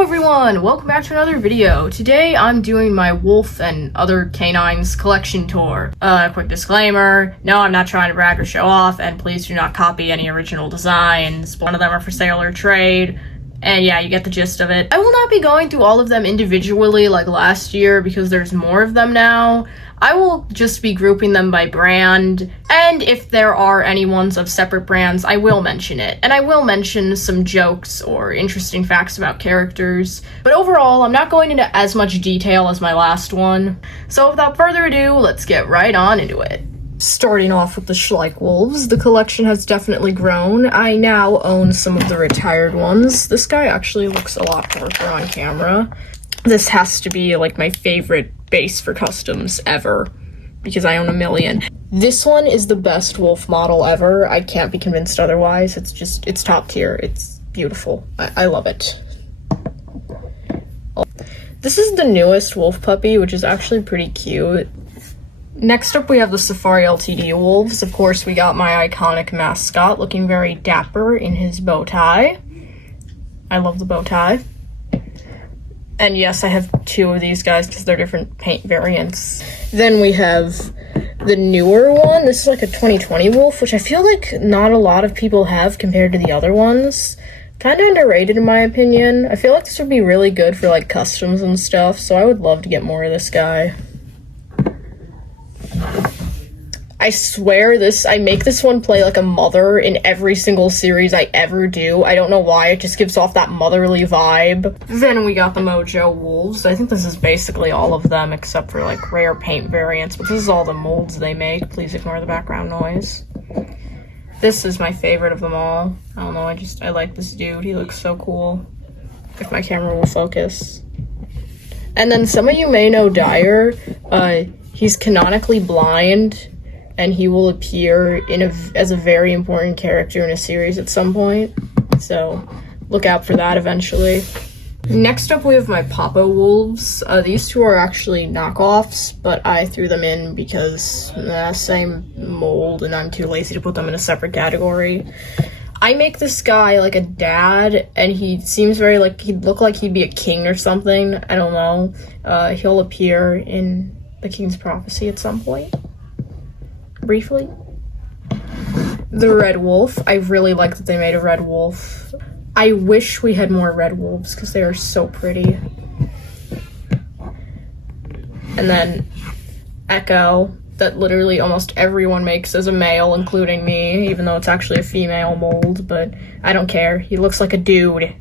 Hello everyone, welcome back to another video. Today I'm doing my wolf and other canines collection tour. Quick disclaimer, no, I'm not trying to brag or show off, and please do not copy any original designs. None of them are for sale or trade. And yeah, you get the gist of it. I will not be going through all of them individually like last year because there's more of them now. I will just be grouping them by brand, and if there are any ones of separate brands, I will mention it. And I will mention some jokes or interesting facts about characters. But overall, I'm not going into as much detail as my last one. So without further ado, let's get right on into it. Starting off with the Schleich wolves, the collection has definitely grown. I now own some of the retired ones. This guy actually looks a lot darker on camera. This has to be like my favorite base for customs ever because I own a million. This one is the best wolf model ever. I can't be convinced otherwise. It's top tier. It's beautiful. I love it. This is the newest wolf puppy, which is actually pretty cute. Next up, we have the Safari Ltd wolves. Of course, we got my iconic mascot looking very dapper in his bow tie. I love the bow tie. And yes, I have two of these guys because they're different paint variants. Then we have the newer one. This is like a 2020 wolf, which I feel like not a lot of people have compared to the other ones. Kind of underrated in my opinion. I feel like this would be really good for like customs and stuff, so I would love to get more of this guy. I swear I make this one play like a mother in every single series I ever do. I don't know why, it just gives off that motherly vibe. Then we got the Mojo wolves. I think this is basically all of them except for like rare paint variants, but this is all the molds they make. Please ignore the background noise. This is my favorite of them all. I don't know, I like this dude. He looks so cool. If my camera will focus. And then some of you may know Dyer. He's canonically blind, and he will appear as a very important character in a series at some point. So look out for that eventually. Next up, we have my Papo wolves. These two are actually knockoffs, but I threw them in because same mold, and I'm too lazy to put them in a separate category. I make this guy like a dad, and he seems very like he'd look like he'd be a king or something. I don't know. He'll appear in The King's Prophecy at some point. Briefly. The red wolf. I really like that they made a red wolf. I wish we had more red wolves because they are so pretty. And then Echo, that literally almost everyone makes as a male, including me, even though it's actually a female mold, but I don't care. He looks like a dude.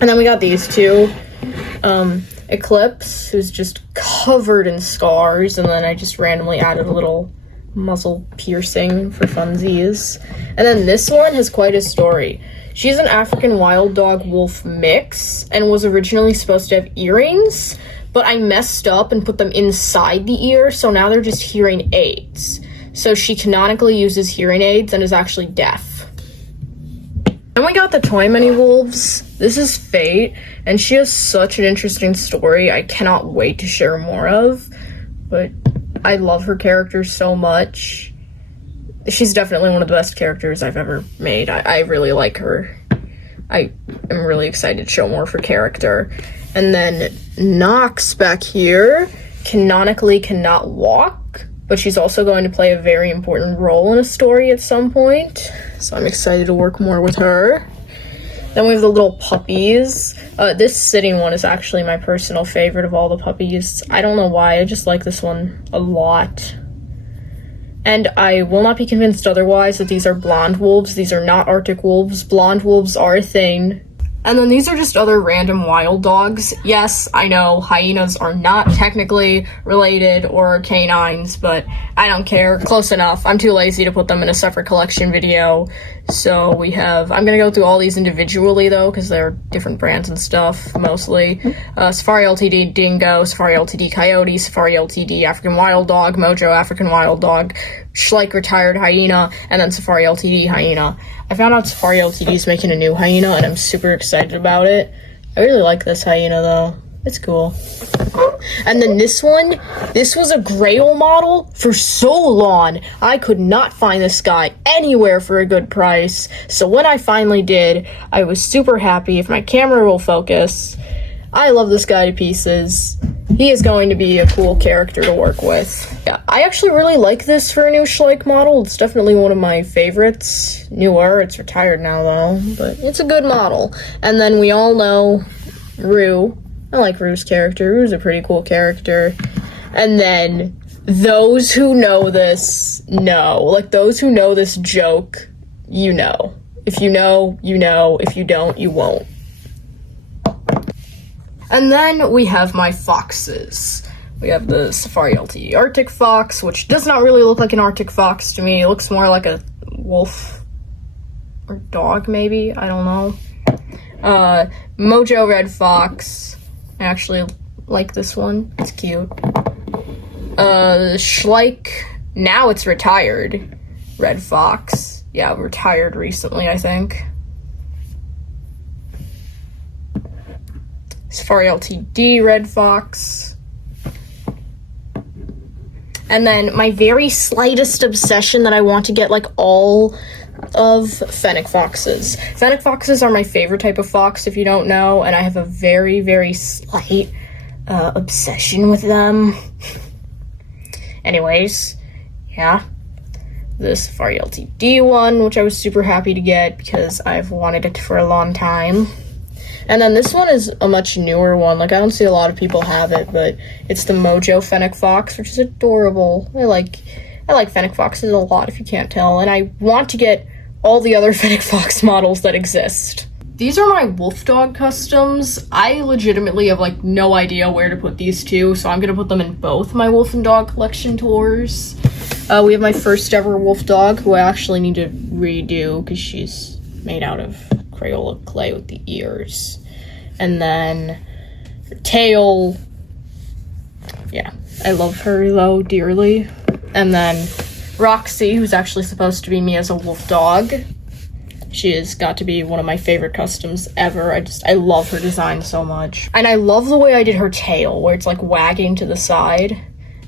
And then we got these two. Eclipse, who's just covered in scars, and then I just randomly added a little muzzle piercing for funsies. And then this one has quite a story. She's an African wild dog wolf mix and was originally supposed to have earrings, but I messed up and put them inside the ear, so now they're just hearing aids. So she canonically uses hearing aids and is actually deaf. Then we got the Toy Mini wolves. This is Fate, and she has such an interesting story I cannot wait to share more of, but I love her character so much. She's definitely one of the best characters I've ever made. I really like her. I am really excited to show more of her character. And then Nox back here canonically cannot walk, but she's also going to play a very important role in a story at some point, so I'm excited to work more with her. Then we have the little puppies. This sitting one is actually my personal favorite of all the puppies. I don't know why, I just like this one a lot. And I will not be convinced otherwise that these are blonde wolves. These are not Arctic wolves. Blonde wolves are a thing. And then these are just other random wild dogs. Yes, I know, hyenas are not technically related or canines, but I don't care. Close enough. I'm too lazy to put them in a separate collection video. So we have, I'm gonna go through all these individually though, because they're different brands and stuff, mostly. Safari Ltd Dingo, Safari Ltd Coyote, Safari Ltd African Wild Dog, Mojo African Wild Dog, Schleich Retired Hyena, and then Safari Ltd Hyena. I found out Safari Ltd is making a new hyena, and I'm super excited about it. I really like this hyena, though. It's cool. And then this one, this was a Grail model for so long. I could not find this guy anywhere for a good price. So when I finally did, I was super happy. If my camera will focus, I love this guy to pieces. He is going to be a cool character to work with. Yeah, I actually really like this for a new Schleich model. It's definitely one of my favorites. Newer, it's retired now though, but it's a good model. And then we all know Rue. I like Rue's character. Rue's a pretty cool character. And then those who know this know. Like, those who know this joke, you know. If you know, you know. If you don't, you won't. And then we have my foxes. We have the Safari LTE Arctic Fox, which does not really look like an Arctic Fox to me. It looks more like a wolf or dog, maybe. I don't know. Mojo Red Fox. I actually like this one. It's cute. Schleich, now it's retired. Red Fox. Yeah, retired recently, I think. Safari LTD Red Fox. And then my very slightest obsession that I want to get, like, all of Fennec Foxes. Fennec Foxes are my favorite type of fox, if you don't know, and I have a very, very slight obsession with them. Anyways, yeah. The Safari LTD one, which I was super happy to get because I've wanted it for a long time. And then this one is a much newer one. Like, I don't see a lot of people have it, but it's the Mojo Fennec Fox, which is adorable. I like Fennec Foxes a lot, if you can't tell, and I want to get all the other Fennec Fox models that exist. These are my wolf dog customs. I legitimately have, like, no idea where to put these two, so I'm gonna put them in both my wolf and dog collection tours. We have my first ever wolf dog, who I actually need to redo, because she's made out of Crayola clay with the ears. And then her tail, yeah, I love her though dearly. And then Roxy, who's actually supposed to be me as a wolf dog. She has got to be one of my favorite customs ever. I love her design so much. And I love the way I did her tail, where it's like wagging to the side.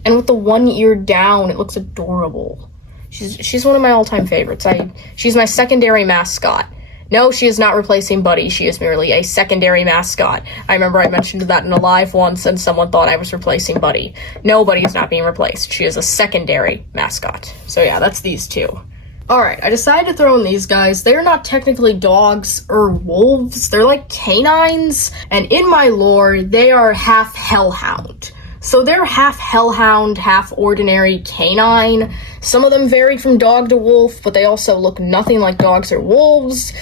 And with the one ear down, it looks adorable. She's one of my all-time favorites. She's my secondary mascot. No, she is not replacing Buddy. She is merely a secondary mascot. I remember I mentioned that in a live once, and someone thought I was replacing Buddy. No, Buddy is not being replaced. She is a secondary mascot. So yeah, that's these two. Alright, I decided to throw in these guys. They're not technically dogs or wolves. They're like canines. And in my lore, they are half Hellhound. So they're half Hellhound, half ordinary canine. Some of them vary from dog to wolf, but they also look nothing like dogs or wolves,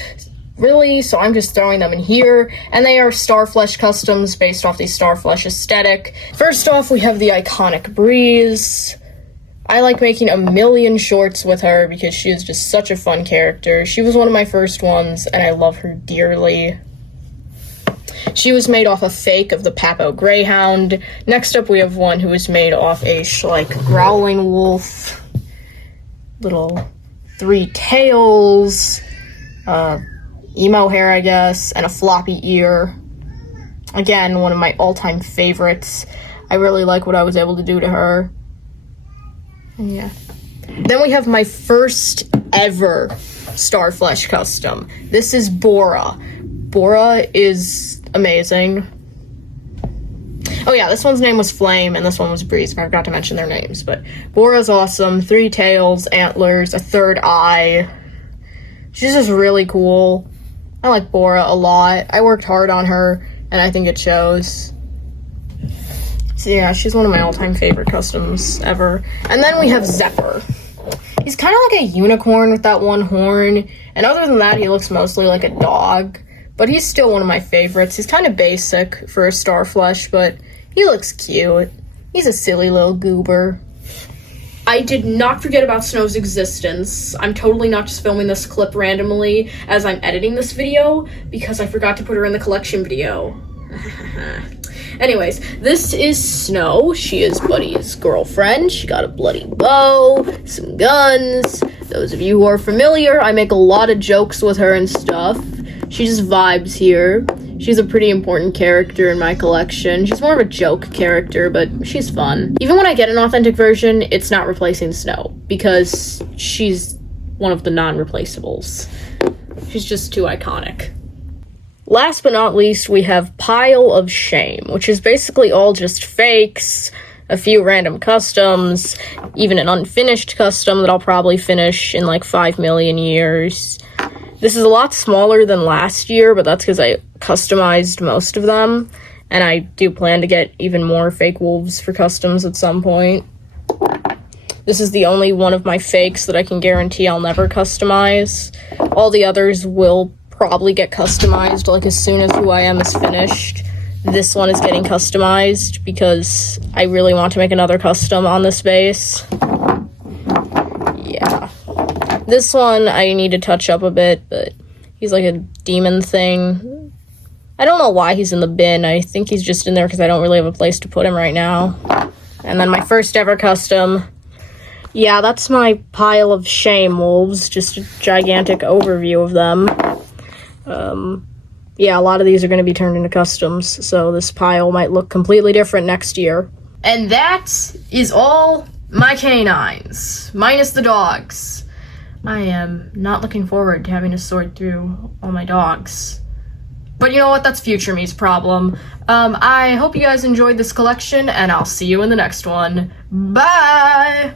really, so I'm just throwing them in here. And they are starflash customs based off the starflash aesthetic. First off, we have the iconic Breeze. I like making a million shorts with her because she is just such a fun character. She was one of my first ones, and I love her dearly. She was made off a fake of the Papo Greyhound. Next up, we have one who is made off a Schleich Growling Wolf. Little 3 tails, emo hair, I guess, and a floppy ear. Again, one of my all-time favorites. I really like what I was able to do to her. And yeah. Then we have my first ever Starflash custom. This is Bora. Bora is amazing. Oh yeah, this one's name was Flame, and this one was Breeze. I forgot to mention their names, but Bora's awesome. 3 tails, antlers, a 3rd eye. She's just really cool. I like Bora a lot. I worked hard on her, and I think it shows. So yeah, she's one of my all-time favorite customs ever. And then we have Zephyr. He's kind of like a unicorn with that one horn, and other than that, he looks mostly like a dog. But he's still one of my favorites. He's kind of basic for a Starflash, but he looks cute. He's a silly little goober. I did not forget about Snow's existence. I'm totally not just filming this clip randomly as I'm editing this video, because I forgot to put her in the collection video. Anyways, this is Snow. She is Buddy's girlfriend. She got a bloody bow, some guns. Those of you who are familiar, I make a lot of jokes with her and stuff. She just vibes here. She's a pretty important character in my collection. She's more of a joke character, but she's fun. Even when I get an authentic version, it's not replacing Snow, because she's one of the non-replaceables. She's just too iconic. Last but not least, we have Pile of Shame, which is basically all just fakes, a few random customs, even an unfinished custom that I'll probably finish in like 5 million years. This is a lot smaller than last year, but that's because I customized most of them, and I do plan to get even more fake wolves for customs at some point. This is the only one of my fakes that I can guarantee I'll never customize. All the others will probably get customized like as soon as Who I Am is finished. This one is getting customized because I really want to make another custom on this base. Yeah. This one I need to touch up a bit, but he's like a demon thing. I don't know why he's in the bin. I think he's just in there because I don't really have a place to put him right now. And then my first ever custom. Yeah, that's my Pile of Shame wolves. Just a gigantic overview of them. Yeah, a lot of these are going to be turned into customs, so this pile might look completely different next year. And that is all my canines, minus the dogs. I am not looking forward to having to sort through all my dogs. But you know what? That's future me's problem. I hope you guys enjoyed this collection, and I'll see you in the next one. Bye!